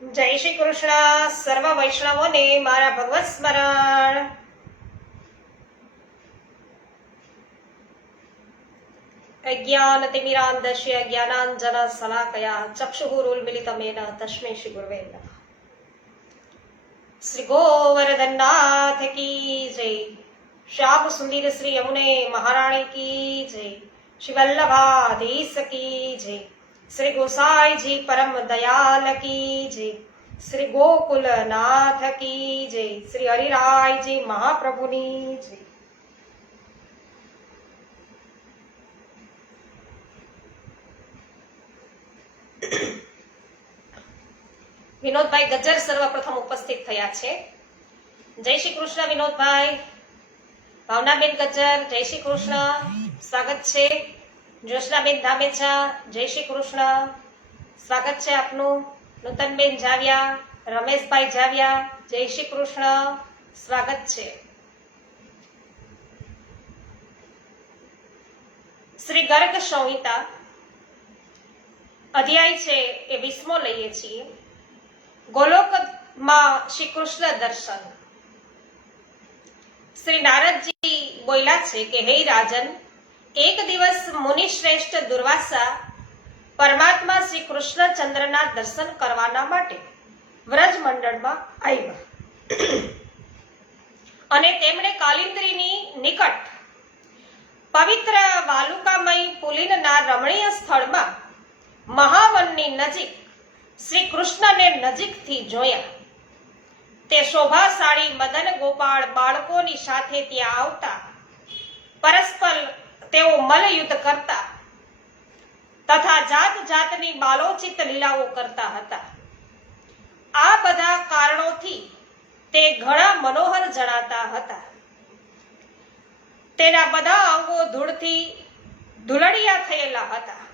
જય શ્રી કૃષ્ણ. સર્વ વૈષ્ણવોને મારા ભગવત સ્મરણ. અજ્ઞાનતિમિરાન્ધસ્ય જ્ઞાનાંજન શલાકયા ચક્ષુરુન્મિલિતમેન તસ્મૈ શ્રી ગુરવે નમઃ. શ્રી ગોવર્ધનનાથ કી જય. શ્યામ સુંદર શ્રી યમુને મહારાણી કી જય. શ્રી વલ્લભાધીશ કી જય. શ્રી ગોસાઈજી પરમ દયાલ કી જય. શ્રી ગોકુલનાથ કી જય. શ્રી હરિરાયજી મહાપ્રભુની જય. વિનોદભાઈ ગજ્જર સર્વપ્રથમ ઉપસ્થિત થયા છે. જય શ્રી કૃષ્ણ વિનોદભાઈ. ભાવનાબેન ગજ્જર જય શ્રી કૃષ્ણ, સ્વાગત છે. જ્યોત્સનાબેન ધામેચા જય શ્રી કૃષ્ણ, સ્વાગત છે આપનું. નૂતનબેન જાવ્યા, રમેશભાઈ જાવ્યા જય શ્રી કૃષ્ણ, સ્વાગત છે. શ્રી ગર્ગ સંહિતા અધ્યાય છે એ 20મો લઈએ છીએ. ગોલોકમાં શ્રી કૃષ્ણ દર્શન. શ્રી નારદજી બોલ્યા છે કે હે રાજન, એક દિવસ મુનિ શ્રેષ્ઠ દુર્વાસા પરમાત્મા શ્રી કૃષ્ણચંદ્રના દર્શન કરવાના માટે વ્રજ મંડળમાં આવ્યા અને તેમણે કાલિંદ્રીની નિકટ પવિત્ર વાલુકામય પુલિનના રમણીય સ્થળમાં મહાવનની નજીક શ્રી કૃષ્ણને નજીકથી જોયા. તે શોભાશાળી મદન ગોપાળ બાળકોની સાથે ત્યાં આવતા પરસ્પર તેઓ મલયુદ્ધ કરતા તથા જાત જાતની બાલોચિત લીલાઓ કરતા હતા. આ બધા કારણોથી તે ઘણા મનોહર જણાતા હતા. તેના બધા અંગો ધૂળથી ધૂળડિયા થયેલા હતા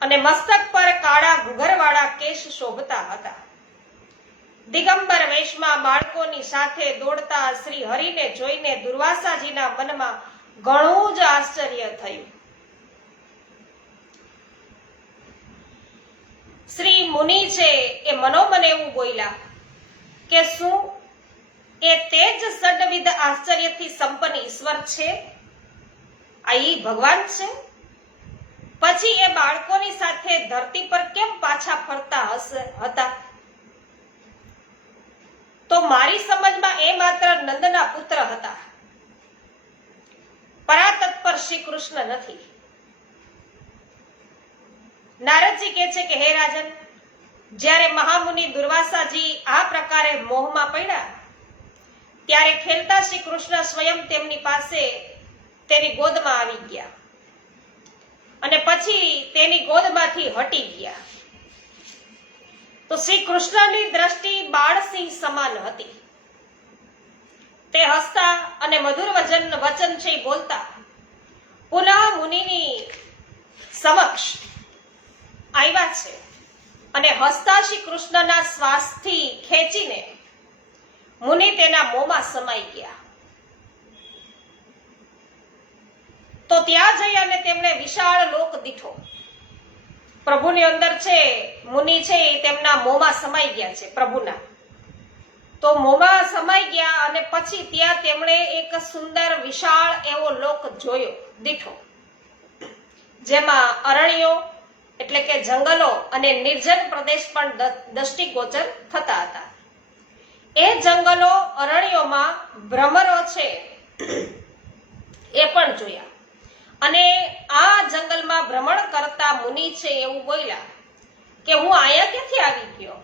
અને મસ્તક પર કાળા ઘૂઘરવાળા કેશ શોભતા હતા. દિગંબર વેશમાં બાળકોની સાથે દોડતા શ્રી હરિને જોઈને દુર્વાસાજીના મનમાં ઘણું જ આશ્ચર્ય થયું. શ્રી મુનિ છે એ મનોમન એવું બોલ્યા કે શું એ તે જ સડવિધ આશ્ચર્યથી સંપન્ન ઈશ્વર છે? આ ઈ ભગવાન છે? પછી એ બાળકોની સાથે ધરતી પર કેમ પાછા ફરતા હતા? તો મારી સમજમાં એ માત્ર નંદના પુત્ર હતા, પરાતત્પર શ્રી કૃષ્ણ નથી. નારદજી કહે છે કે હે રાજન, જ્યારે મહામુનિ દુર્વાસાજી આ પ્રકારે મોહમાં પડ્યા ત્યારે ખેલતા શ્રી કૃષ્ણ સ્વયં તેમની પાસે તેની ગોદમાં આવી ગયા અને પછી તેની ગોદમાંથી હટી ગયા. તો શ્રી કૃષ્ણની દ્રષ્ટિ બાળસિંહ સમાન હતી. તે હસતા અને મધુર વચન છે બોલતા પુનઃ મુનિની સમક્ષ આવ્યા છે અને હસતા શ્રી કૃષ્ણના શ્વાસથી ખેંચીને મુનિ તેના મોંમાં સમાઈ ગયા. તો ત્યાં જઈ અને તેમણે વિશાળ લોક દીઠો. પ્રભુની અંદર છે મુનિ છે એ તેમના મોંમાં સમાઈ ગયા છે પ્રભુના. તો મોંમાં સમાઈ ગયા અને પછી ત્યાં તેમણે એક સુંદર વિશાળ એવો લોક જોયો દીઠો, જેમાં અરણ્યો એટલે કે જંગલો અને નિર્જન પ્રદેશ પણ દ્રષ્ટિગોચર થતા હતા. એ જંગલો અરણ્યોમાં ભ્રમરો છે એ પણ જોયા અને આ જંગલમાં ભ્રમણ કરતા મુનિ છે એવું બોલ્યા કે હું અહીંયા ક્યાંથી આવી ગયો?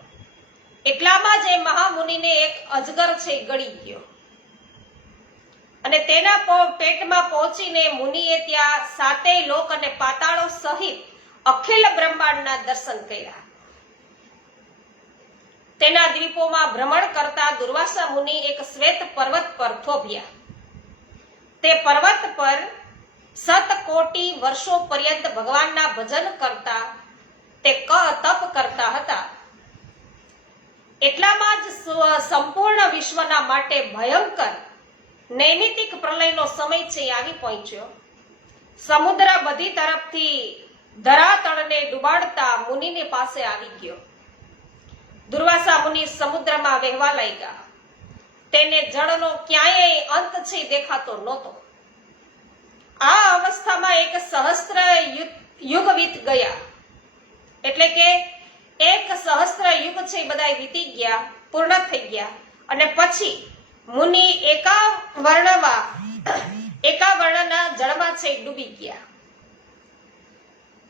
એટલામાં જ એ મહામુનિને એક અજગર છે ગળી ગયો અને તેના પેટમાં પહોંચીને મુનિએ ત્યાં સાતેય લોક અને પાતાળો સહિત અખિલ બ્રહ્માંડના દર્શન કર્યા. તેના દ્વીપોમાં ભ્રમણ કરતા દુર્વાસા મુનિ એક શ્વેત પર્વત પર થોભ્યા. તે પર્વત પર 7 કોટી વર્ષો પર્યંત ભગવાનના ભજન કરતા તે તપ કરતા હતા. એટલામાં જ સંપૂર્ણ વિશ્વના માટે ભયંકર નૈમિતિક પ્રલયનો સમય છે આવી પહોંચ્યો. સમુદ્ર બધી તરફથી ધરાતળને ડુબાડતા મુનિની પાસે આવી ગયો દુર્વાસા મુનિ સમુદ્રમાં વહેવા લાગ્યા. તેને જળનો ક્યાંય અંત છે દેખાતો નહોતો. આ અવસ્થામાં એક સહસ્ત્ર યુગ વીત ગયા, એટલે કે એક સહસ્ત્ર યુગ છે બધા વીતી ગયા, પૂર્ણ થઈ ગયા. અને પછી મુનિ એકાવર્ણના જળમાં છે ડૂબી ગયા.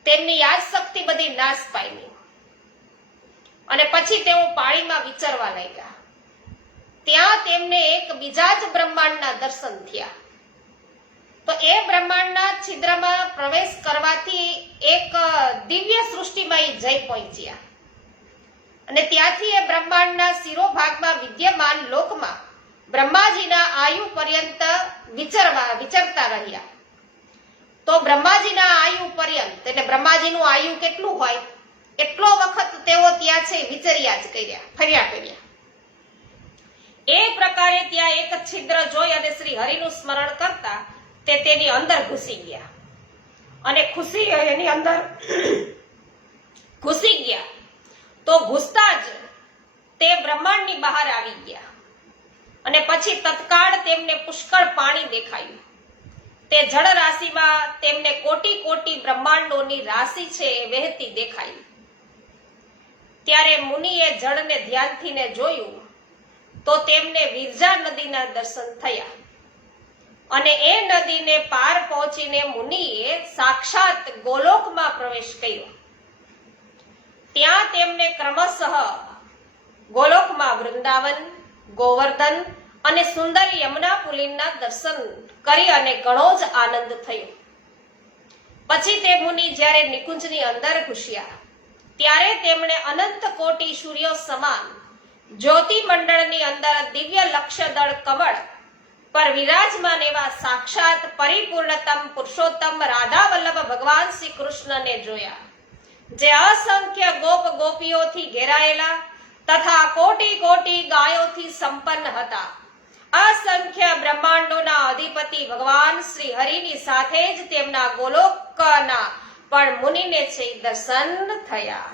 તેમની યાદ શક્તિ બધી નાશ પામી અને પછી તેઓ પાણીમાં વિચરવા લાગ્યા. ત્યાં તેમને એક બીજા જ બ્રહ્માંડના દર્શન થયા. તો એ બ્રહ્માંડના છિદ્રમાં પ્રવેશ કરવાથી એક દિવ્ય સૃષ્ટિમાં એ જઈ પહોંચ્યા અને ત્યાંથી એ બ્રહ્માંડના શિરોભાગમાં વિદ્યમાન લોકમાં બ્રહ્માજીના આયુ પર્યંત વિચરતા રહ્યા. તો બ્રહ્માજીના આયુ પર્યંત એટલે બ્રહ્માજીનું આયુ કેટલું હોય એટલો વખત તેઓ ત્યાં છે વિચર્યા જ કર્યા, ફર્યા કર્યા. એ પ્રકારે ત્યાં એક છિદ્ર જોઈ અને શ્રી હરિનું સ્મરણ કરતા તે તેની અંદર ઘૂસી ગયા અને એની અંદર ઘૂસી ગયા. તો ઘૂસતા જ તે બ્રહ્માંડની બહાર આવી ગયા અને પછી તત્કાળ તેમને પુષ્કળ પાણી દેખાયું. તે જળ રાશિમાં તેમને કોટી કોટી બ્રહ્માંડોની રાશિ છે એ વહેતી દેખાઈ. ત્યારે મુનિએ જળને ધ્યાનથીને જોયું તો તેમને વિરજા નદીના દર્શન થયા અને એ નદીને પાર પહોંચીને મુનિએ સાક્ષાત ગોલોકમાં પ્રવેશ કર્યો. ત્યાં તેમને ક્રમશઃ ગોલોકમાં વૃંદાવન, ગોવર્ધન અને સુંદર યમુનાપુલીના દર્શન કરી અને ઘણો જ આનંદ થયો. પછી તે મુનિ જ્યારે નિકુંજની અંદર ઘૂસ્યા ત્યારે તેમણે અનંત કોટી સૂર્યો સમાન જ્યોતિ મંડળની અંદર દિવ્ય લક્ષદળ કમળ પર વિરાજમાન એવા સાક્ષાત પરિપૂર્ણતમ પુરુષોત્તમ રાધા વલ્લભ ભગવાન શ્રી કૃષ્ણને જોયા, જે અસંખ્ય ગોપ ગોપીઓથી ઘેરાયેલા તથા કોટી કોટી ગાયોથી સંપન્ન હતા. અસંખ્ય બ્રહ્માંડોના અધિપતિ ભગવાન શ્રી હરિની સાથે જ તેમના ગોલોકના પણ મુનિને છે દર્શન થયા.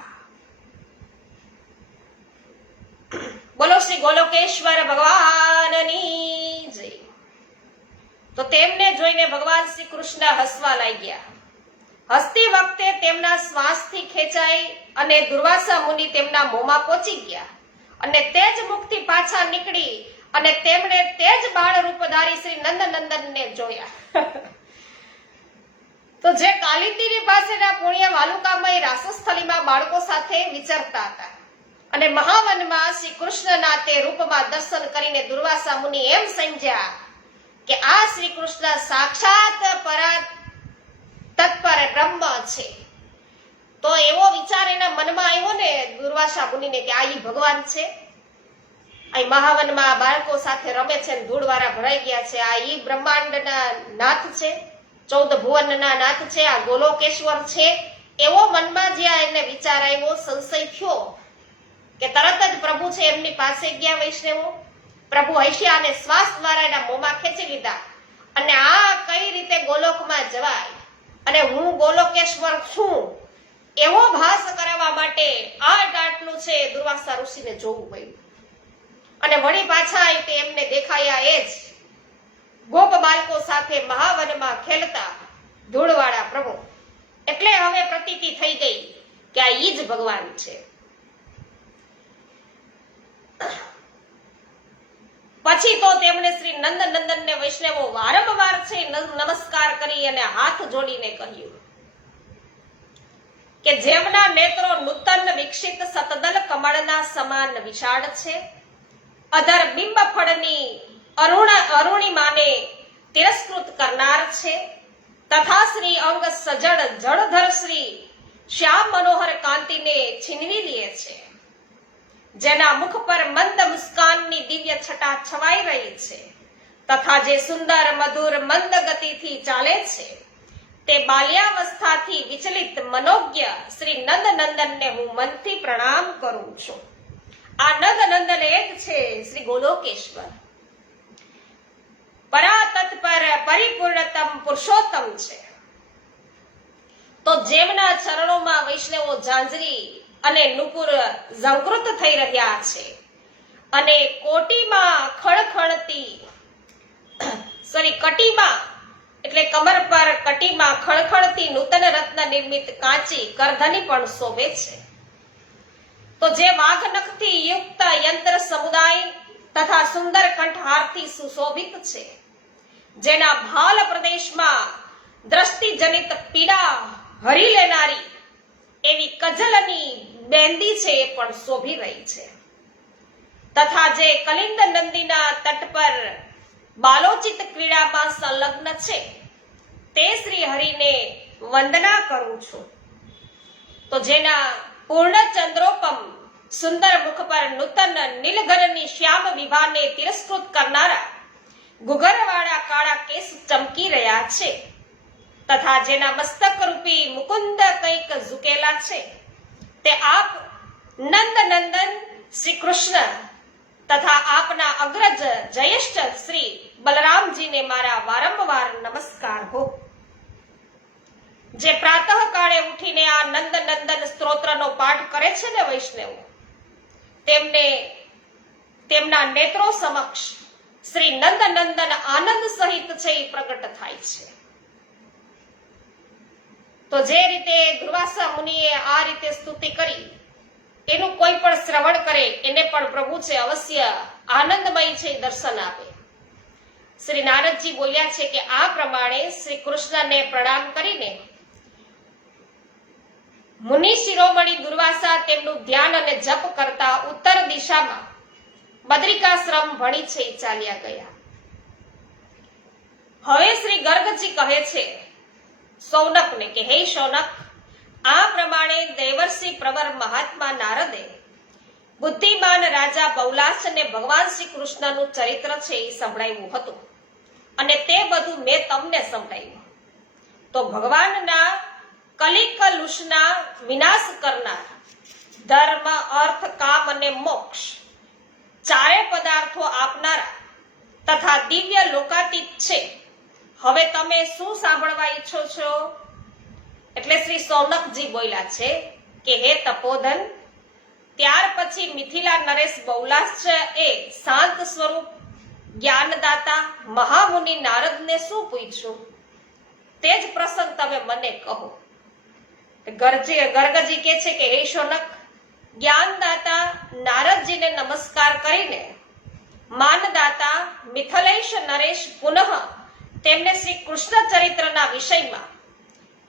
બોલો શ્રી ગોલોકેશ્વર ભગવાનની જય. તો તેમને જોઈને ભગવાન શ્રી કૃષ્ણ હસવા લાગ્યા. હસતી વખતે તેમના શ્વાસથી ખેંચાઈ અને દુર્વાસા મુનિ તેમના મોંમાં પહોંચી ગયા અને તે જ મુખથી પાછા નીકળી અને તેમણે તે જ બાળ રૂપધારી શ્રી નંદનંદનને જોયા. તો જે કાલિંદીની પાસેના પુણ્ય વાલુકામય રાસસ્થલીમાં બાળકો સાથે વિચરતા હતા અને મહાવનમાં શ્રી કૃષ્ણના તે રૂપમાં દર્શન કરીને દુર્વાસા મુનિ એમ સમજ્યા કે આ શ્રી કૃષ્ણ સાક્ષાત તત્પર બ્રહ્મ છે. તો એવો વિચાર એના મનમાં આવ્યો ને દુર્વાસા મુનિને કે આ ઈ ભગવાન છે, આ મહાવનમાં બાળકો સાથે રમે છે, ધૂળવાળા ભરાઈ ગયા છે, આ ઈ બ્રહ્માંડના નાથ છે, 14 ભુવનના નાથ છે, આ ગોલોકેશ્વર છે. એવો મનમાં જ્યાં એને વિચાર આવ્યો, સંશય થયો કે તરત જ પ્રભુ છે એમની પાસે ગયા વૈષ્ણવો. પ્રભુ હસ્યા અને શ્વાસ દ્વારા એના મોંમાં ખેંચી લીધા અને આ કઈ રીતે ગોલોકમાં જવાય અને હું ગોલોકેશ્વર છું એવો ભાસ કરાવવા માટે આટલું છે દુર્વાસા ઋષિને જોવું પડ્યું. અને વળી પાછા તે એમને દેખાયા એ જ ગોપ બાળકો સાથે મહાવનમાં ખેલતા ધૂળવાળા પ્રભુ. એટલે હવે પ્રતીતિ થઈ ગઈ કે આ ઈ જ ભગવાન છે. પછી તો તેમણે શ્રી નંદનંદનને વૈષ્ણવો વારંવાર છે નમસ્કાર કરી અને હાથ જોડીને કહ્યું કે જેમના નેત્રો નૂતન વિકસિત સતદલ કમળના સમાન વિશાળ છે, અધર બિંબ ફળની અરુણિમાને તિરસ્કૃત કરનાર છે, તથા શ્રી અંગ સજળ જળધર શ્રી શ્યામ મનોહર કાંતિને છીનવી લે છે, જેના મુખ પર મંદ મુસ્કાનની દિવ્ય છટા છવાઈ રહી છે, તથા જે સુંદર મધુર મંદ ગતિથી ચાલે છે, તે બાલ્યાવસ્થાથી વિચલિત મનોજ્ઞ શ્રી નંદનંદનને હું મનથી પ્રણામ કરું છું. આ નંદનંદન એક છે શ્રી ગોલોકેશ્વર, પરાતત્પર પરિપૂર્ણતમ પુરુષોત્તમ છે. તો જેમના ચરણોમાં વૈષ્ણવો ઝાંઝરી અને નુપુર ઝંકૃત થઈ રહ્યા છે અને કટીમાં એટલે કમર પર કટીમાં ખળખળતી નૂતન રત્ન નિર્મિત કાંચી કરધની પણ શોભે છે. તો જે વાઘ નખથી યુક્ત યંત્ર સમુદાય તથા સુંદર કંઠહારથી સુશોભિત છે, જેના ભાલ પ્રદેશમાં દ્રષ્ટિજનિત પીડા હરી લેનારી એવી કજલની બેંદી છે એ પણ શોભી રહી છે. તથા જે કલિંદ નદીના તટ પર બાલોચિત ક્રીડામાં સંલગ્ન છે તે શ્રી હરિને વંદના કરું છું. તો જેના પૂર્ણ ચંદ્રોપમ સુંદર મુખ પર નૂતન નીલગરની શ્યામ વિભાને તિરસ્કૃત કરનારા ગુગરવાળા કાળા કેસ ચમકી રહ્યા છે, તથા જેના મસ્તક રૂપી મુકુંદ કંઈક ઝુકેલા છે, તે આપ નંદ નંદન શ્રી કૃષ્ણ તથા આપના અગ્રજ જ્યેષ્ઠ શ્રી બલરામજીને મારા વારંવાર નમસ્કાર હો. જે પ્રાતઃ કાળે ઉઠીને આ નંદ નંદન સ્તોત્રનો પાઠ કરે છે ને વૈષ્ણવ, તેમને તેમના નેત્રો સમક્ષ શ્રી નંદ નંદન આનંદ સહિત છે એ પ્રગટ થાય છે. તો જે રીતે દુર્વાસા મુનિએ આ રીતે સ્તુતિ કરી, એનું કોઈ પણ શ્રવણ કરે એને પણ પ્રભુ છે અવશ્ય આનંદમય છે દર્શન આપે. શ્રી નારદજી બોલ્યા છે કે આ પ્રમાણે શ્રી કૃષ્ણને પ્રણામ કરીને મુનિ શિરોમણી દુર્વાસા તેમનું ધ્યાન અને જપ કરતા ઉત્તર દિશામાં બદ્રિકાશ્રમ ભણી છે ચાલ્યા ગયા. હવે શ્રી ગર્ગજી કહે છે સૌનકને કે હે સૌનક, આ પ્રમાણે દેવર્ષિ પ્રવર મહાત્મા નારદે બુદ્ધિમાન રાજા બૌલાસને ભગવાન શ્રી કૃષ્ણનું ચરિત્ર છે એ સંભળાવ્યું હતું અને તે બધું મેં તમને સંભળાવ્યું. તો ભગવાનના કલિકલુષના વિનાશ કરનાર ધર્મ, અર્થ, કામ અને મોક્ષ ચારે પદાર્થો આપનારા તથા દિવ્ય લોકાતીત છે. હવે તમે શું સાંભળવા ઈચ્છો છો? એટલે શ્રી સૌનકજી બોલ્યા છે કે હે તપોધન, ત્યાર પછી મિથિલા નરેશ બૌલાશ એ શાંત સ્વરૂપ જ્ઞાનદાતા મહામુનિ નારદને શું પૂછ્યું તે જ પ્રસંગ તમે મને કહો. ગર્ગજી કે છે કે હે સૌનક, જ્ઞાનદાતા નારદજીને નમસ્કાર કરીને માનદાતા મિથલેશ નરેશ પુનઃ તેમને શ્રી કૃષ્ણ ચરિત્રના વિષયમાં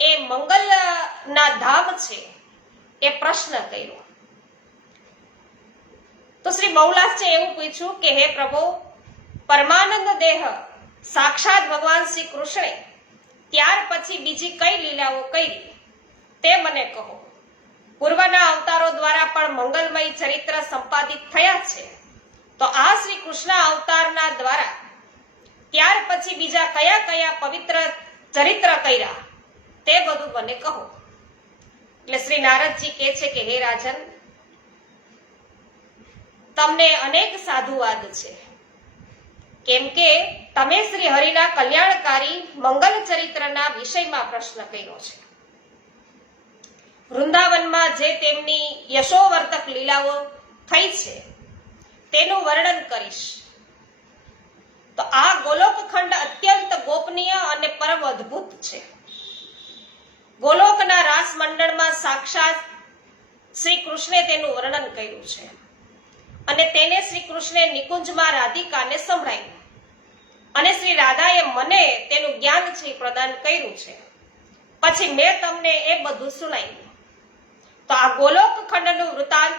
એ મંગલના ધામ છે એ પ્રશ્ન કર્યો. તો શ્રી બૌલાસ છે એવું પૂછ્યું કે હે પ્રભુ, પરમાનંદ દેહ સાક્ષાત ભગવાન શ્રી કૃષ્ણે ત્યાર પછી બીજી કઈ લીલાઓ કરી તે મને કહો. પૂર્વના અવતારો દ્વારા પણ મંગલમય ચરિત્ર સંપાદિત થયા છે, તો આ શ્રી કૃષ્ણ અવતારના દ્વારા ત્યાર પછી બીજા કયા કયા પવિત્ર ચરિત્ર કર્યા તે બધું મને કહો. એટલે શ્રી નારદજી કહે છે કે હે રાજન, તમને અનેક સાધુવાદ છે, કેમ કે તમે શ્રી હરિના કલ્યાણકારી મંગલ ચરિત્રના વિષયમાં પ્રશ્ન કર્યો છે. વૃંદાવનમાં જે તેમની યશોવર્તક લીલાઓ થઈ છે તેનું વર્ણન કરીશ. તો આ ગોલોક ખંડ અત્યંત ગોપનીય અને પરમ અદ્ભુત છે. ગોલોકના રાસ મંડળમાં સાક્ષાત શ્રી કૃષ્ણે તેનું વર્ણન કર્યું છે અને તેને શ્રી કૃષ્ણે નિકુંજમાં રાધિકાને સંભળાવ્યું અને શ્રી રાધાએ મને તેનું જ્ઞાન છે પ્રદાન કર્યું છે. પછી મેં તમને એ બધું સુણાવ્યું. તો આ ગોલોક ખંડનું વૃતાંત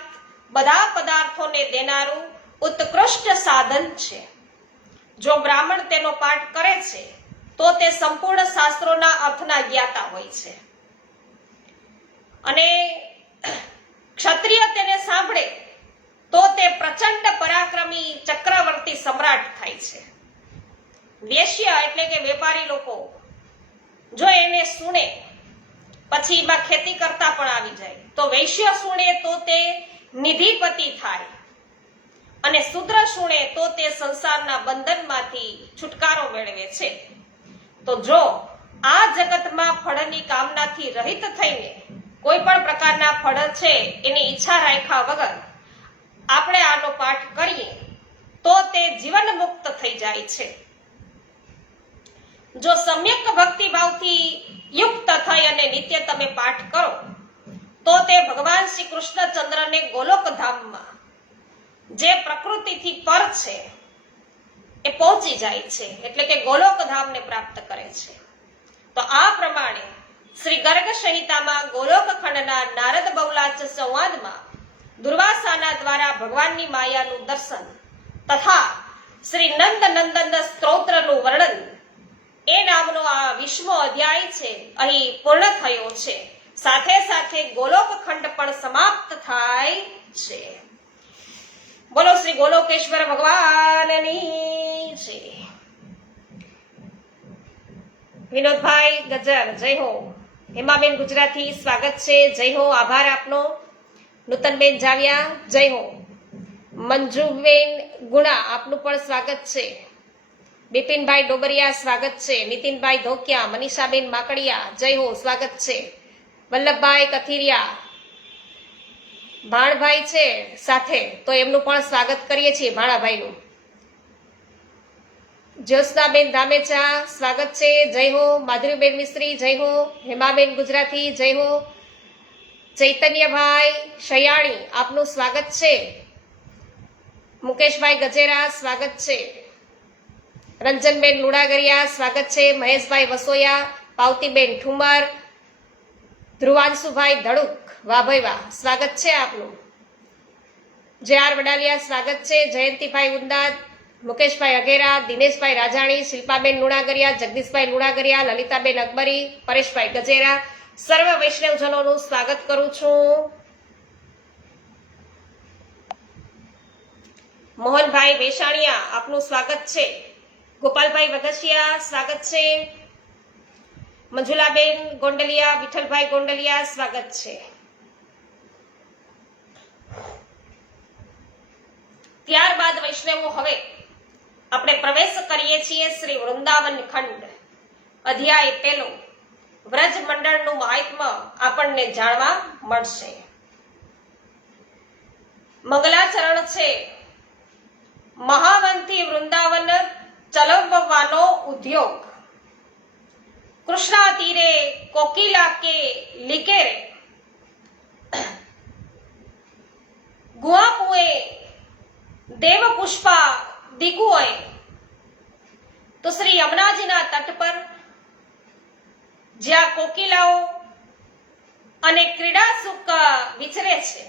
બધા પદાર્થોને દેનારું ઉત્કૃષ્ટ સાધન છે. જો બ્રાહ્મણ તેનો પાઠ કરે છે તો તે સંપૂર્ણ શાસ્ત્રોના અર્થના જ્ઞાતા હોય છે અને ક્ષત્રિય તેને સાંભળે તો તે પ્રચંડ પરાક્રમી ચક્રવર્તી સમ્રાટ થાય છે. વેશ્ય એટલે કે વેપારી લોકો જો એને સુણે પછી એમાં ખેતી કરતા પણ આવી જાય, તો વૈશ્ય સુણે તો તે નિધિપતિ થાય અને શુદ્ર સુણે તો તે સંસારના બંધનમાંથી છુટકારો મેળવે છે. તો જો આ જગતમાં ફળની કામનાથી રહિત થઈને કોઈ પણ પ્રકારના ફળ છે એની ઈચ્છા રાખ્યા વગર આપણે આનો પાઠ કરીએ તો તે જીવન મુક્ત થઈ જાય છે. જો સમ્યક ભક્તિભાવથી યુક્ત થઈ અને નિત્ય તમે પાઠ કરો તો તે ભગવાન શ્રી કૃષ્ણચંદ્રને ગોલોક ધામમાં જે પ્રકૃતિથી પર છે એ પહોંચી જાય છે, એટલે કે ગોલોક ધામને પ્રાપ્ત કરે છે. તો આ પ્રમાણે શ્રી ગર્ગ સંહિતામાં ગોલોક ખંડના નારદ બહુલાચ સંવાદમાં દુર્વાસાના દ્વારા ભગવાનની માયાનું દર્શન તથા શ્રી નંદ નંદન સ્તોત્રનું વર્ણન એ નામનો આ 20મો અધ્યાય છે અહીં પૂર્ણ થયો છે. સાથે સાથે ગોલોક ખંડ પણ સમાપ્ત થાય છે. બોલો શ્રી ગોલોકેશ્વર ભગવાનની જય. વિનોદભાઈ ગજર જય હો. હેમાબેન ગુજરાતી સ્વાગત છે, જય હો. આભાર આપનો. નૂતનબેન જાવિયા જય હો. મંજુબેન ગુણા આપનું પણ સ્વાગત છે. બિપિનભાઈ ડોબરિયા સ્વાગત છે. નીતિનભાઈ ધોકિયા, મનીષાબેન માકડિયા જય હો, સ્વાગત છે. વલ્લભભાઈ કથિરિયા ભાણભાઈ છે સાથે, તો એમનું પણ સ્વાગત કરીએ છીએ, ભાણાભાઈનું. જ્યોત્સનાબેન ધામેચા સ્વાગત છે, જય હો. માધુરીબેન મિસ્ત્રી જય હો. હેમાબેન ગુજરાતી જય હો. ચૈતન્યભાઈ શયાણી આપનું સ્વાગત છે. મુકેશભાઈ ગજેરા સ્વાગત છે. રંજનબેન લુણાગરિયા સ્વાગત છે. મહેશભાઈ વસોયા, પાવતીબેન ઠુમર, ધ્રુવાંશુભાઈ ધડુક વાહ ભાઈ વાહ, સ્વાગત છે આપનું. જે આર વડાલિયા સ્વાગત છે. જયંતિભાઈ ઉંદાદ, મુકેશભાઈ અઘેરા, દિનેશભાઈ રાજાણી, શિલ્પાબેન લુણાગરિયા, જગદીશભાઈ લુણાગરિયા, લલિતાબેન અકબરી, પરેશભાઈ ગજેરા, સર્વ વૈષ્ણવજનોનું સ્વાગત કરું છું. મોહનભાઈ વેશાણિયા આપનું સ્વાગત છે. ગોપાલભાઈ વગસિયા સ્વાગત છે. મંજુલાબેન ગોંડલિયા, વિઠ્ઠલભાઈ ગોંડલિયા સ્વાગત છે. ત્યારબાદ વૈષ્ણવો હવે આપણે પ્રવેશ કરીએ છીએ શ્રી વૃંદાવન ખંડ. અધ્યાય 1 વ્રજ મંડળનું મહાત્મ્ય આપણને જાણવા મળશે. મંગલાચરણ છે. મહાવનથી વૃંદાવન ચલવવાનો ઉદ્યોગ, કૃષ્ણા તીરે કોકિલા કે લીકે રે, ગુઆ કુએ દેવ પુષ્પા દીકુએ. તો શ્રી યમુનાજીના તટ પર જ્યાં કોકિલાઓ અને ક્રીડા સુખ વિચરે છે,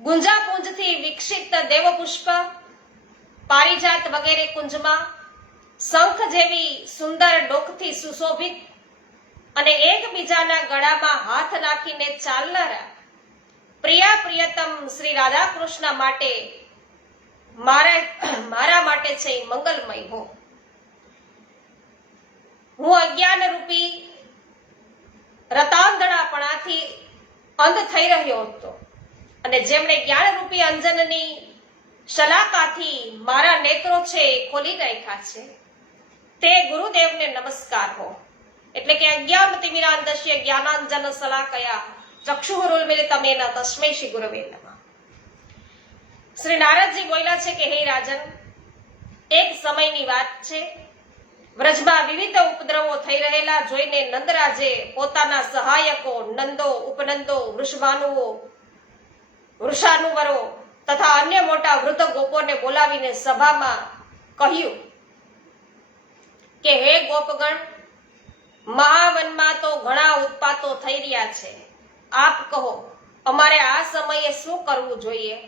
ગુંજાપુંજથી વિકસિત દેવપુષ્પ, પારિજાત વગેરે કુંજમાં શંખ જેવી સુંદર ડોકથી સુશોભિત અને એકબીજાના ગળામાં હાથ નાખીને ચાલનારા પ્રિયા પ્રિયતમ શ્રી રાધા કૃષ્ણ માટે મારા માટે છે મંગલમય હો. હું અજ્ઞાન રૂપી રતાંધળાપણાથી અંધ થઈ રહ્યો હતો અને જેમણે જ્ઞાન રૂપી અંજનની શલાકાથી મારા નેત્રો છે ખોલી નાખ્યા છે તે ગુરુદેવને નમસ્કાર હો. એટલે કે અજ્ઞાનતિમિરાંધસ્ય જ્ઞાનાંજન શલાકયા ચક્ષુરુન્મિલિતમેન તસ્મૈ શ્રી ગુરવે નમઃ. શ્રી નારદજી બોલ્યા છે કે હે રાજન, એક સમયની વાત છે. વ્રજમાં વિવિધ ઉપદ્રવો થઈ રહેલા જોઈને નંદરાજે પોતાના સહાયકો નંદો, ઉપનંદો, વૃષભાનુઓ, વૃષાનુવરો તથા અન્ય મોટા વૃદ્ધ ગોપોને બોલાવીને સભામાં કહ્યું કે હે ગોપગણ, મહાવનમાં તો ઘણા ઉત્પાતો થઈ રહ્યા છે. આપ કહો, અમારે આ સમયે શું કરવું જોઈએ?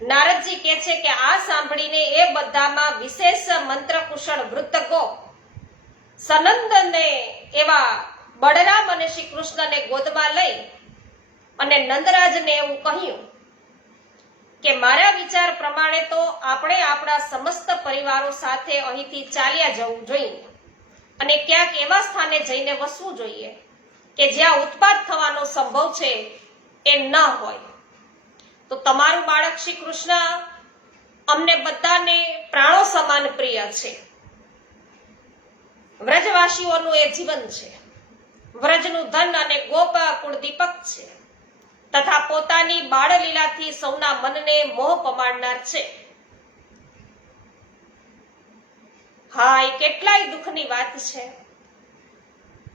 નારદજી કહે છે કે આ સાંભળીને એ બધામાં વિશેષ મંત્ર કુશળ વૃદ્ધ ગોપ સનંદને એવા બળરામ અને શ્રી કૃષ્ણને ગોદમાં લઈ અને નંદરાજને એવું કહ્યું કે મારા વિચાર પ્રમાણે તો આપણે આપણા સમસ્ત પરિવારો સાથે અહીંથી ચાલ્યા જવું જોઈએ અને ક્યાંક એવા સ્થાને જઈને વસવું જોઈએ કે જ્યાં ઉત્પાત થવાનો સંભવ છે એ ન હોય. તો તમારું બાળક શ્રી કૃષ્ણ અમને બધાને પ્રાણો સમાન પ્રિય છે. વ્રજવાસીઓનું એ જીવન છે. વ્રજનું ધન અને ગોપ કુળ દીપક છે તથા પોતાની બાળલીલાથી સૌના મનને મોહ પમાડનાર છે. હા, એ કેટલાય દુઃખની વાત છે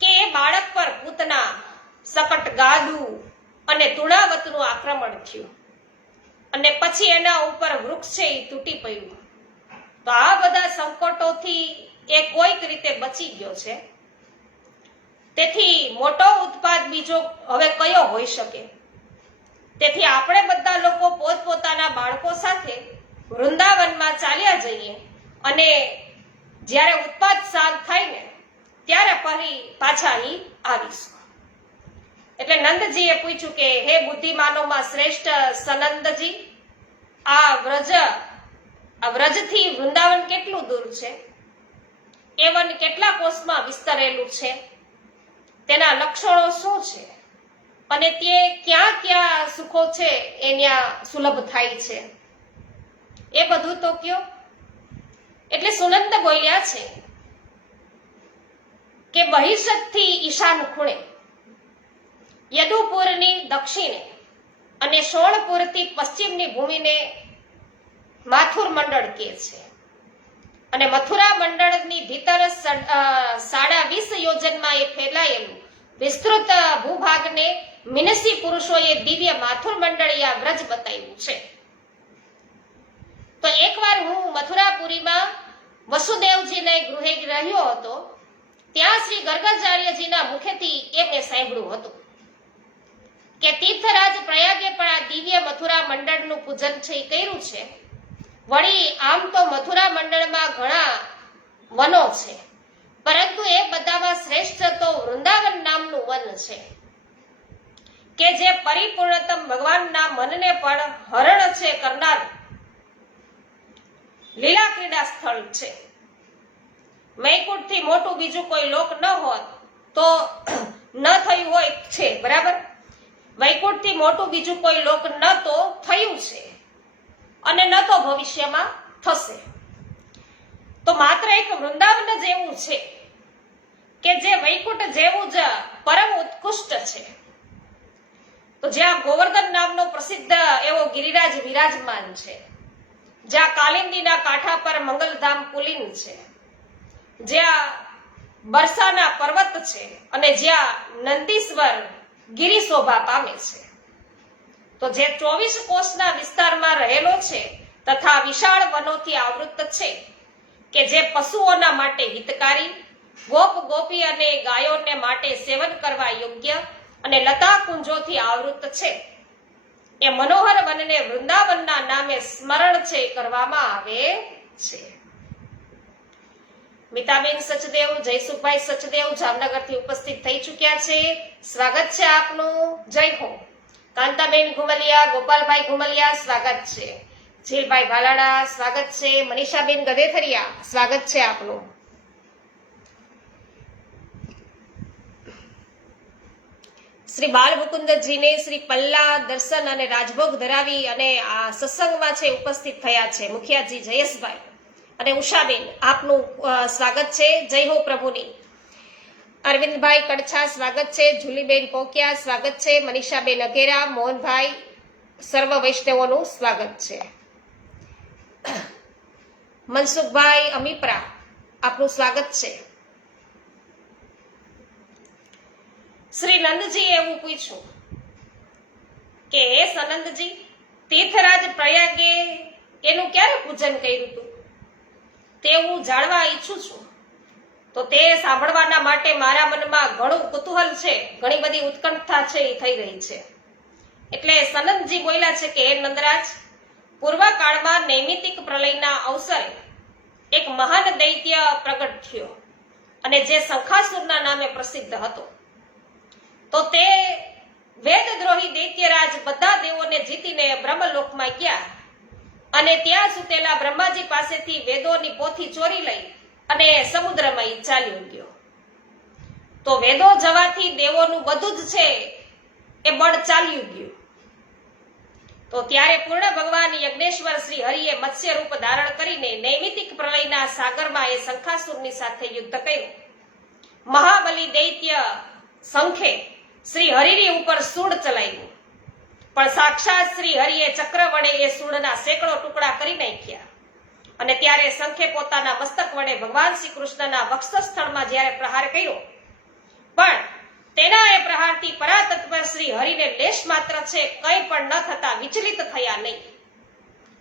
કે એ બાળક પર પૂતના, સપટ ગાદુ અને તૃણાવતનું આક્રમણ થયું અને પછી એના ઉપર વૃક્ષ છે એ તૂટી પડ્યું. તો આ બધા સંકટોથી એ કોઈક રીતે બચી ગયો છે. તેથી મોટો ઉત્પાદ બીજો હવે કયો હોઈ શકે? તેથી આપણે બધા લોકો પોતપોતાના બાળકો સાથે વૃંદાવનમાં ચાલ્યા જઈએ અને જ્યારે ઉત્પાદ શાંત થાય ને ત્યારે ફરી પાછા અહીં આવીશું. એટલે નંદજીએ પૂછ્યું કે હે બુદ્ધિમાનોમાં શ્રેષ્ઠ સનંદજી, આ વ્રજથી વૃંદાવન કેટલું દૂર છે? એ વન કેટલા કોષમાં વિસ્તરેલું છે? તેના લક્ષણો શું છે? અને તે ક્યાં ક્યાં સુખો છે એ ત્યાં સુલભ થાય છે? એ બધું તો કયો. એટલે સુનંદ બોલ્યા છે કે બહિષદથી ઈશાન ખૂણે, યદુપુરની દક્ષિણે અને સોણપુરથી પશ્ચિમની ભૂમિને માથુર મંડળ કહે છે. અને મથુરા મંડળની ભીતર 20.5 યોજનમાં એ ફેલાયેલું વિસ્તૃત ભૂભાગને મિનસી પુરુષોએ દિવ્ય માથુર મંડળિયા વ્રજ બતાવ્યું છે. તો એકવાર હું મથુરાપુરીમાં વસુદેવજીને ગૃહે રહ્યો હતો, ત્યાં શ્રી ગર્ગાચાર્યજીના મુખેથી એ મેં સાંભળ્યું હતું કે તીર્થરાજ પ્રયાગે પણ આ દિવ્ય મથુરા મંડળનું પૂજન છે એ કર્યું છે. વળી આમ તો મથુરા મંડળમાં ઘણા વનો છે, પરંતુ એ બધામાં શ્રેષ્ઠ તો વૃંદાવન નામનું વન છે કે જે પરિપૂર્ણતમ ભગવાનના મનને પણ હરણ છે કરનાર લીલા ક્રીડા સ્થળ છે. વૈકુંઠથી મોટું બીજું કોઈ લોક ન હોત તો ન થયું હોય છે, બરાબર? વૈકુંઠથી મોટું બીજું કોઈ લોક ન તો થયું છે અને ન તો ભવિષ્યમાં થશે. તો માત્ર એક વૃંદાવન જ એવું છે કે જે વૈકુંઠ જેવું જ પરમ ઉત્કૃષ્ટ છે. તો જ્યાં ગોવર્ધન નામનો પ્રસિદ્ધ એવો ગિરિરાજ વિરાજમાન છે, જ્યાં કાલિંદીના કાંઠા પર મંગલધામ પુલિન છે, જ્યાં બરસાના પર્વત છે અને જ્યાં નંદીશ્વર ગિરી શોભા પામે છે. તો જે 24 કોષના વિસ્તારમાં રહેલો છે તથા વિશાળ વનોથી આવૃત છે કે જે પશુઓના માટે હિતકારી, ગોપ ગોપી અને ગાયોને માટે સેવન કરવા યોગ્ય અને લતા કુંજોથી આવૃત છે, એ મનોહર વનને વૃંદાવનના નામે સ્મરણ છે કરવામાં આવે છે. મિતાબેન સચદેવ, જયસુખભાઈ સચદેવ જામનગરથી ઉપસ્થિત થઈ ચુક્યા છે. સ્વાગત છે આપનું. જય હો. કાંતાબેન ઘુમલિયા, ગોપાલભાઈ ઘુમલિયા, સ્વાગત છે. જીલભાઈ ભાલાડા, સ્વાગત છે. મનીષાબેન ગદેથરિયા, સ્વાગત છે આપનું. શ્રી બાલ મુકુંદજીને શ્રી પલ્લા દર્શન અને રાજભોગ ધરાવી અને આ સત્સંગમાં છે ઉપસ્થિત થયા છે મુખિયાજી જયેશભાઈ અને ઉષાબેન, આપનું સ્વાગત છે. જય હો પ્રભુની. અરવિંદભાઈ કડછા, સ્વાગત છે. જુલીબેન પોકિયા, સ્વાગત છે. મનીષાબેન અઘેરા, મોહનભાઈ, સર્વ વૈષ્ણવોનું સ્વાગત છે. મનસુખભાઈ અમીપરા, આપનું સ્વાગત છે. શ્રી નંદજી એવું પૂછ્યું કે હે સનંદજી, તીર્થરાજ પ્રયાગે એનું ક્યારે પૂજન કર્યું હતું તે હું જાણવા ઈચ્છું છું. તો તે સાંભળવાના માટે મારા મનમાં ઘણું કુતૂહલ છે, ઘણી બધી ઉત્કંઠા છે એ થઈ રહી છે. એટલે સનંદજી બોલ્યા છે કે હે નંદરાજ, પૂર્વકાળમાં નૈમિતિક પ્રલયના અવસરે એક મહાન દૈત્ય પ્રગટ થયો અને જે શંખાસુરના નામે પ્રસિદ્ધ હતો. તો તે વેદદ્રોહી દૈત્યરાજ બધા દેવોને જીતીને બ્રહ્મલોકમાં ગયા અને ત્યાં સુતેલા બ્રહ્માજી પાસેથી વેદોની પોથી ચોરી લઈ અને સમુદ્રમાં ચાલ્યો ગયો. તો વેદો જવાથી દેવોનું બધું જ છે એ બળ ચાલ્યું ગયું. તો ત્યારે પૂર્ણ ભગવાન યજ્ઞેશ્વર શ્રી હરિએ મત્સ્ય રૂપ ધારણ કરીને નૈમિતિક પ્રલયના સાગરમાં એ શંખાસુરની સાથે યુદ્ધ કર્યું મહાબલી દૈત્ય શંખે શ્રી હરિની ઉપર સૂળ ચલાવ્યું, પણ સાક્ષાત શ્રી હરિએ ચક્ર વડે એ સૂળના સેંકડો ટુકડા કરી નાખ્યા. અને ત્યારે શંખે પોતાના મસ્તક વડે ભગવાન શ્રી કૃષ્ણના વક્ષસ્થળમાં જ્યારે પ્રહાર કર્યો, પણ તેના એ પ્રહારથી પરાતત્પર શ્રી હરિને લેશ માત્ર છે કંઈ પણ ન થતા વિચલિત થયા નહીં.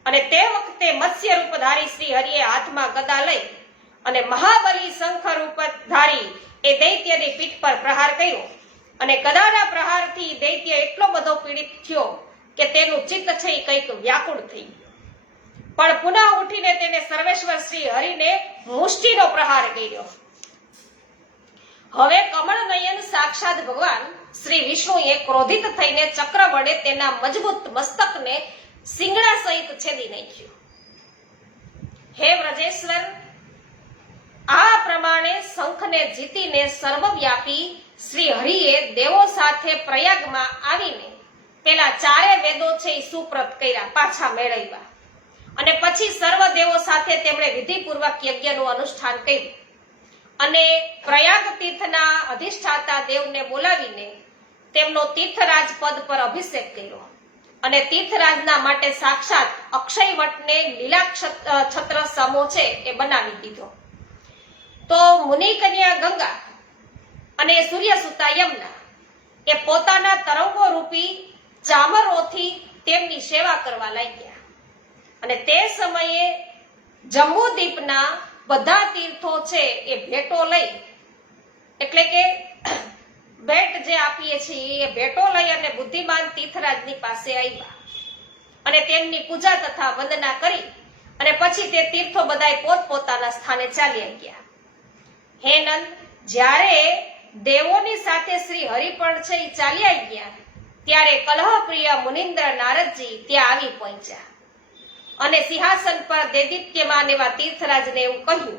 અને તે વખતે મત્સ્ય રૂપધારી શ્રી હરિએ હાથમાં ગદા લઈ અને મહાબલી શંખ રૂપધારી એ દૈત્યની પીઠ પર પ્રહાર કર્યો. અને ગદાના પ્રહારથી દૈત્ય એટલો બધો પીડિત થયો કે તેનું ચિત્ત છે એ કંઈક વ્યાકુળ થઈ ગયું. પણ પુનઃ ઉઠીને તેને સર્વેશ્વર શ્રી હરિને મુષ્ટિનો પ્રહાર કર્યો. હવે કમળનયન સાક્ષાત ભગવાન શ્રી વિષ્ણુએ ક્રોધિત થઈને ચક્ર વડે તેના મજબૂત મસ્તકને સિંગડા સહિત છેદી નાખ્યું. હે વ્રજેશ્વર, આ પ્રમાણે શંખને જીતીને સર્વવ્યાપી શ્રી હરિએ દેવો સાથે પ્રયાગમાં આવીને પેલા ચારે વેદો છે એ સુપ્રત કર્યા, પાછા મેળવ્યા. અને પછી સર્વ દેવો સાથે તેમણે વિધિપૂર્વક યજ્ઞનું અનુષ્ઠાન કર્યું. અને પ્રયાગ તીર્થના અધિષ્ઠાતા દેવને બોલાવીને તેમનો તીર્થરાજ પદ પર અભિષેક કર્યો. અને તીર્થરાજના માટે સાક્ષાત અક્ષયવટને લીલા છત્ર સમો છે એ બનાવી દીધો. તો મુનિ કન્યા ગંગા અને સૂર્યસુતા યમુના એ પોતાના તરંગો રૂપી ચામરોથી તેમની સેવા કરવા લાગ્યા. અને તે સમયે જંબુદ્વીપના બધા તીર્થો છે એ ભેટો લઈ, એટલે કે ભેટ જે આપીએ છીએ એ ભેટો લઈ અને બુદ્ધિમાન તીર્થરાજની પાસે આવ્યા અને તેમની પૂજા તથા વંદના કરી અને પછી તે તીર્થો બધાય પોતપોતાના સ્થાને ચાલ્યા ગયા. હે નંદ, જ્યારે દેવોની સાથે શ્રી હરિ પણ છે એ ચાલ્યા ગયા ત્યારે કલહપ્રિય મુનિન્દ્ર નારદજી ત્યાં આવી પહોંચ્યા અને સિંહાસન પર દેદીપ્યમાન એવા તીર્થરાજને એવું કહ્યું.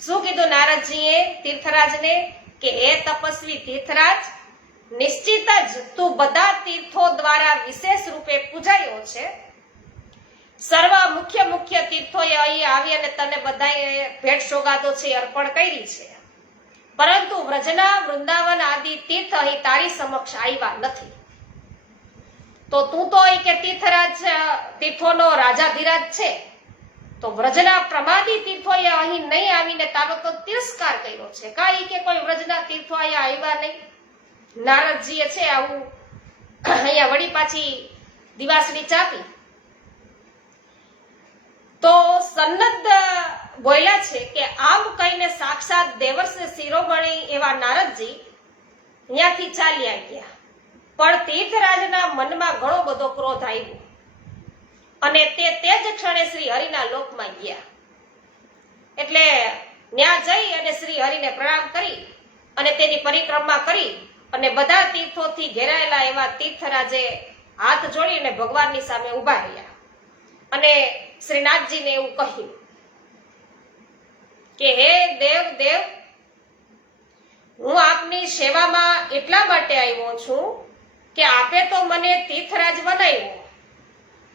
શું કીધું નારદજીએ તીર્થરાજને કે હે તપસ્વી તીર્થરાજ, નિશ્ચિત જ તું બધા તીર્થો દ્વારા વિશેષ રૂપે પૂજાયો છે. સર્વ મુખ્ય મુખ્ય તીર્થોએ અહીં આવી અને તને બધાએ ભેટ સોગાદો છે અર્પણ કરી છે, પરંતુ વ્રજના વૃંદાવન આદિ તીર્થ અહીં તારી સમક્ષ આવ્યા નથી. તો તું તો અહીં કે તીર્થરાજ તીર્થોનો રાજાધિરાજ છે, તો વ્રજના પ્રમાદી તીર્થોએ અહીં નહીં આવીને તારો તો તિરસ્કાર કર્યો છે. કાંઈ કે કોઈ વ્રજના તીર્થો અહીંયા આવ્યા નહીં. નારદજીએ છે આવું અહીંયા વળી પાછી દિવાસળી ચાપી. તો સન્નદ્ધ બોલ્યા છે કે આમ કહીને સાક્ષાત દેવર્ષિ શિરોમણી એવા નારદજી અહીંયાથી ચાલ્યા ગયા. પણ તીર્થરાજના મનમાં ઘણો બધો ક્રોધ આવ્યો અને તે જ ક્ષણે શ્રી હરિના લોકમાં ગયા. એટલે ત્યાં જઈ અને શ્રી હરિને પ્રણામ કરી અને તેની પરિક્રમા કરી અને બધા તીર્થોથી ઘેરાયેલા એવા તીર્થરાજે હાથ જોડીને ભગવાનની સામે ઉભા રહ્યા અને શ્રીનાથજીને એવું કહ્યું કે હે દેવ દેવ, હું આપની સેવામાં એટલા માટે આવ્યો છું કે આપે તો મને તીર્થરાજ બનાવ્યો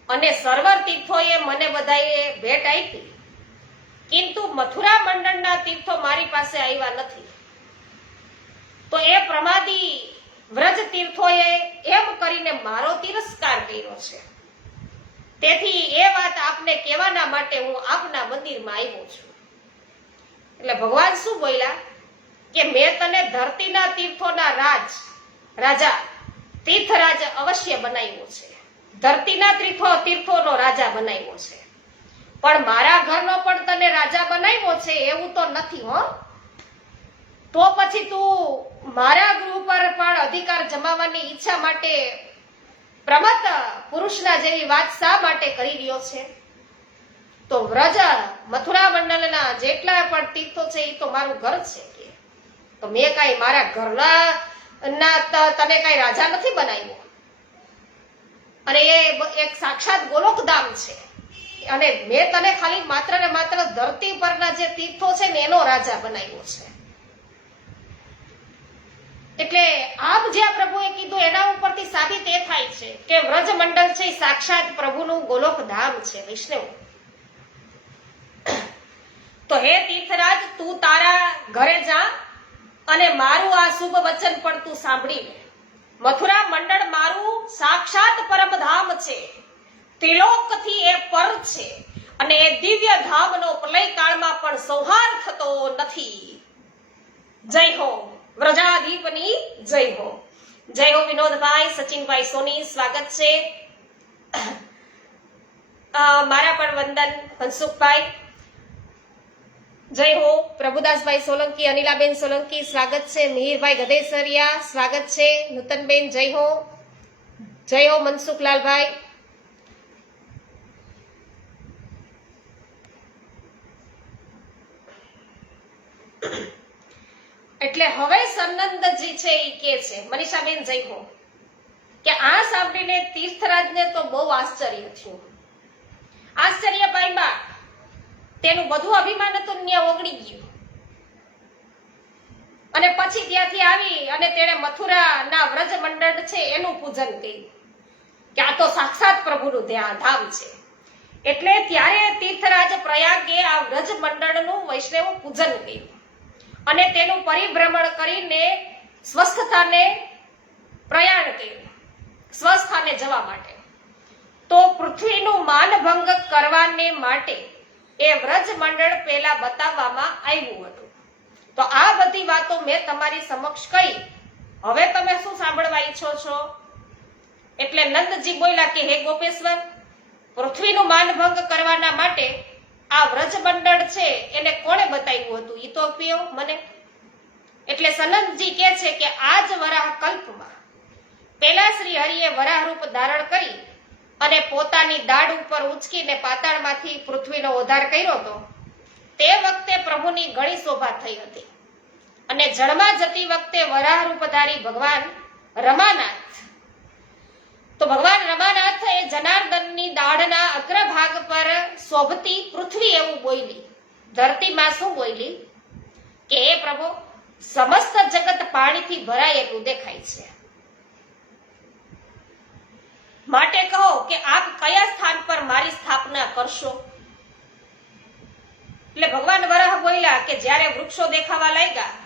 અને સર્વ તીર્થોએ મને બધાએ ભેટ આપી, કિંતુ મથુરા મંડળના તીર્થો મારી પાસે આવ્યા નથી. તો એ પ્રમાદી વ્રજ તીર્થોએ એમ કરીને મારો તિરસ્કાર કર્યો છે. તેથી એ વાત આપને કહેવાના માટે હું આપના મંદિરમાં આવ્યો છું. એટલે ભગવાન શું બોલ્યા કે મેં તને ધરતીના તીર્થોના રાજા તીર્થરાજ અવશ્ય બનાવ્યો છે, ધરતીના તીર્થોનો રાજા બનાવ્યો છે, પણ મારા ઘરનો પણ તને રાજા બનાવ્યો છે એવું તો નથી હો. તો પછી તું મારા ગૃહ પર પણ અધિકાર જમાવવાની ઈચ્છા માટે પ્રમત પુરુષના જેવી વાત શા માટે કરી રહ્યો છે? તો વ્રજ મથુરા મંડળના જેટલા પણ તીર્થો છે એ તો મારું ઘર છે કે તો મેં કઈ મારા ઘરના તને કઈ રાજા નથી બનાવ્યો. અને એ એક સાક્ષાત ગોલોકધામ છે અને મેં તને ખાલી માત્ર ને માત્ર ધરતી પરના જે તીર્થો છે ને એનો રાજા બનાવ્યો છે. એટલે આપ જ્યાં પ્રભુએ કીધું એના ઉપરથી સાબિત એ થાય છે કે વ્રજ મંડળ છે સાક્ષાત પ્રભુનું ગોલોક ધામ છે વૈષ્ણવ. તો હે તીર્થરાજ, તું તારા ઘરે જા મારું આ શુભ વચન પણ તું સાંભળી લે. મથુરા મંડળ મારું સાક્ષાત પરમધામ છે, ત્રિલોકથી એ પર છે અને એ દિવ્ય ધામનો પ્રલયકાળમાં પણ સંહાર થતો નથી. જય હો વ્રજાધીપની જય હો. જય હો વિનોદભાઈ, સચિનભાઈ સોની, સ્વાગત છે. મારા પણ વંદન હંસુખભાઈ. જય હો પ્રભુદાસભાઈ સોલંકી, અનિલાબેન સોલંકી, સ્વાગત છે. મિહિરભાઈ ગધેસરિયા, સ્વાગત છે. નૂતનબેન જય હો. જય હો મનસુખલાલભાઈ. એટલે હવે સનંદજી છે એ કે છે, મનીષાબેન જય હો, કે આ સાંભળીને તીર્થરાજને તો બહુ આશ્ચર્ય થયું. આશ્ચર્ય પામ્યા, તેનું બધું અભિમાન હતું ત્યાં ઓગળી ગયું અને પછી ત્યાંથી આવી અને તેણે મથુરાના વ્રજ મંડળ છે એનું પૂજન કર્યું કે આ તો સાક્ષાત પ્રભુનું ધામ છે. એટલે ત્યારે તીર્થરાજ પ્રયાગે આ વ્રજ મંડળનું વૈષ્ણવ પૂજન કર્યું અને તેનું પરિભ્રમણ કરીને સ્વસ્થાને પ્રયાણ કર્યું, સ્વસ્થાને જવા માટે. તો પૃથ્વીનું માનભંગ કરવાને માટે એ વ્રજ મંડળ પહેલા બતાવવામાં આવ્યું હતું. તો આ બધી વાતો મેં તમારી સમક્ષ કહી. હવે તમે શું સાંભળવા ઈચ્છો છો? એટલે નંદજી બોલ્યા કે હે ગોપેશ્વર, પૃથ્વીનું માનભંગ કરવાના માટે આ વ્રજ મંડળ છે એને કોણે બતાવ્યું હતું ઈ તો કયો મને. એટલે સનંદજી કહે છે કે આ જ વરાહ કલ્પમાં પેલા શ્રી હરિએ વરાહ રૂપ ધારણ કરી અને પોતાની દાઢ ઉપર ઉચકીને પાતાળમાંથી પૃથ્વીનો ઉદ્ધાર કર્યો હતો. તે વખતે પ્રભુની ઘણી શોભા થઈ હતી અને જળમાં જતી વખતે વરાહ રૂપધારી ભગવાન રમાનાથ, તો ભગવાન રમાનાથ એ જનાર્દનની દાઢના અગ્રભાગ પર શોભતી પૃથ્વી એવું બોલી. ધરતીમાં શું બોલી કે હે પ્રભુ, સમસ્ત જગત પાણીથી ભરાયેલું દેખાય છે, માટે કહો કે આપ કયા સ્થાન પર મારી સ્થાપના કરશો. એટલે ભગવાન વરાહ બોલ્યા કે જ્યારે વૃક્ષો દેખાવા લાગ્યા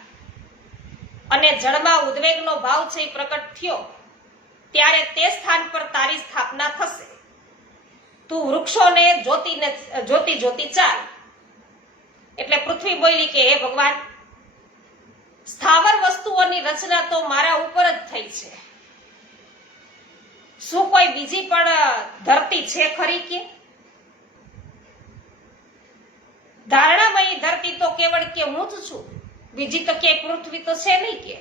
અને જળમાં ઉદ્વેગનો ભાવ છે એ પ્રકટ થયો ત્યારે તે સ્થાન પર તારી સ્થાપના થશે. તું વૃક્ષોને જોતી જોતી ચાલ. એટલે પૃથ્વી બોલી કે હે ભગવાન, સ્થાવર વસ્તુઓની રચના તો મારા ઉપર જ થઈ છે, શું કોઈ બીજી પણ ધરતી છે ખરી કે? ધારણામયી ધરતી તો કેવળ કે હું જ છું, બીજી તો ક્યાંય પૃથ્વી તો છે નહીં કે.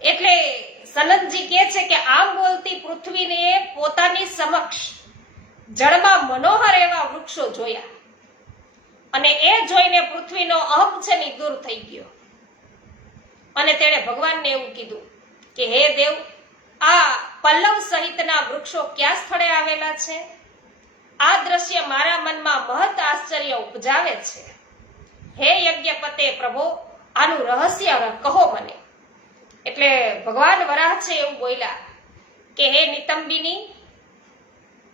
એટલે સનંદજી કહે છે કે આમ બોલતી પૃથ્વીને પોતાની સમક્ષ જળમાં મનોહર એવા વૃક્ષો જોયા અને એ જોઈને પૃથ્વીનો અહમ છે ને દૂર થઈ ગયો અને તેણે ભગવાનને એવું કીધું કે હે દેવ, આ પલ્લવ સહિતના વૃક્ષો કયા સ્થળે આવેલા છે? આ દ્રશ્ય મારા મનમાં મહત આશ્ચર્ય ઉપજાવે છે. હે યજ્ઞપતે પ્રભુ, આનું રહસ્ય કહો મને. એટલે ભગવાન વરાહ છે એવું બોલ્યા કે હે નિતંબિની,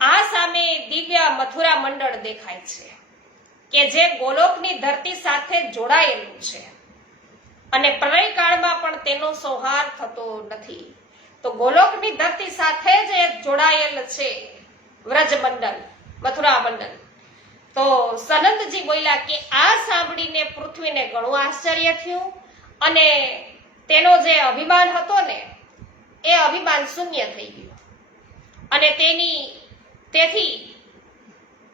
આ સામે દિવ્ય મથુરા મંડળ દેખાય છે કે જે ગોલોકની ધરતી સાથે જોડાયેલું છે અને પ્રલયકાળમાં પણ તેનો સંહાર થતો નથી. તો ગોલોકની ધરતી સાથે જ જોડાયેલ છે વ્રજ મંડળ, મથુરા મંડળ. તો સનંદજી બોલ્યા કે આ સાંભળીને પૃથ્વીને ઘણું આશ્ચર્ય થયું અને તેનો જે અભિમાન હતો ને એ અભિમાન શૂન્ય થઈ ગયું અને તેથી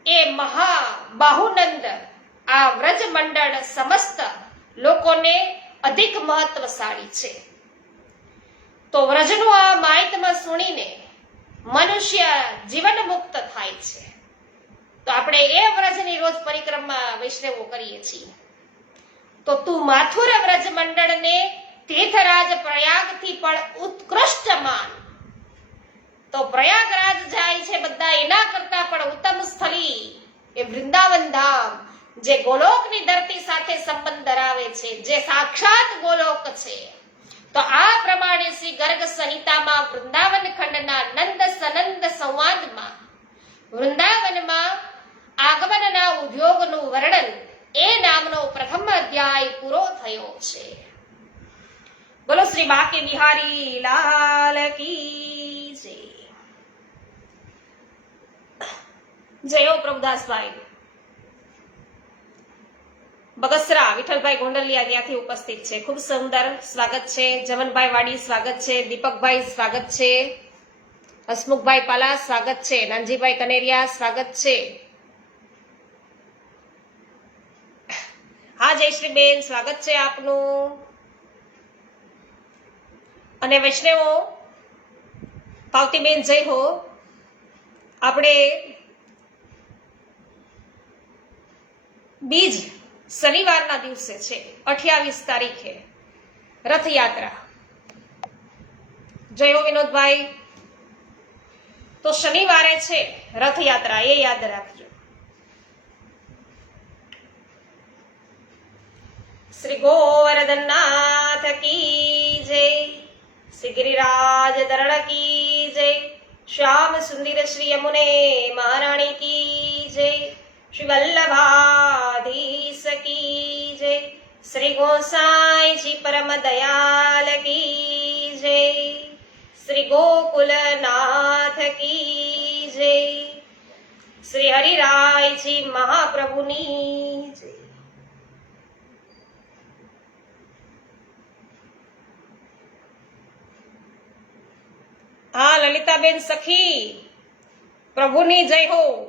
એ મહાબાહુનંદ આ વ્રજ મંડળ સમસ્ત લોકોને અધિક મહત્વશાળી છે. તો વ્રજનું આ માહિતમાં સુણીને મનુષ્ય જીવન મુક્ત થાય છે. તો આપણે એ વ્રજની રોજ પરિક્રમા વૈષ્ણવો કરીએ છીએ. તો તું માથુર વ્રજ મંડળને તીર્થરાજ પ્રયાગથી પણ ઉત્કૃષ્ટ માન. તો પ્રયાગરાજ જાય છે બધા એના કરતા પણ ઉત્તમ સ્થળી એ વૃંદાવન ધામ, જે ગોલોકની ધરતી સાથે સંબંધ ધરાવે છે, જે સાક્ષાત ગોલોક છે. તો આ પ્રમાણે શ્રી ગર્ગ સંહિતામાં વૃંદાવન ખંડના નંદ સનંદ સંવાદમાં વૃંદાવનમાં આગમનના ઉદ્યોગનું વર્ણન એ નામનો પ્રથમ અધ્યાય પૂરો થયો છે. બોલો શ્રી બાંકે બિહારી લાલ કી જય. જય હો પ્રભુદાસભાઈ. બગસરા વિઠ્ઠલભાઈ ગોંડલિયા ત્યાંથી ઉપસ્થિત છે. ખૂબ સુંદર સ્વાગત છે. જમનભાઈ વાડી સ્વાગત છે. દીપકભાઈ સ્વાગત છે. હસમુખભાઈ પાલા સ્વાગત છે. નાનજીભાઈ કનેરિયા સ્વાગત છે. હા જયશ્રીબેન સ્વાગત છે આપનું. અને વૈષ્ણવો પાવતીબેન જય હો. આપણે બીજ શનિવારના દિવસે છે 28 તારીખે રથયાત્રા. જય હો વિનોદભાઈ. તો શનિવારે છે રથયાત્રા, એ યાદ રાખજો. શ્રી ગોવર્ધનનાથ કી જય. શ્રી ગિરિરાજ ધરણ કી જય. શ્યામ સુંદર શ્રી યમુને મહારાણી કી જય. શ્રી વલ્લભાધીશ કી જય. શ્રી ગોસાઈજી પરમ દયાલ કી જય. શ્રી ગોકુલનાથ કી જય. શ્રી હરિરાયજી મહાપ્રભુની જય. હા લલિતાબેન સખી, પ્રભુની જય હો.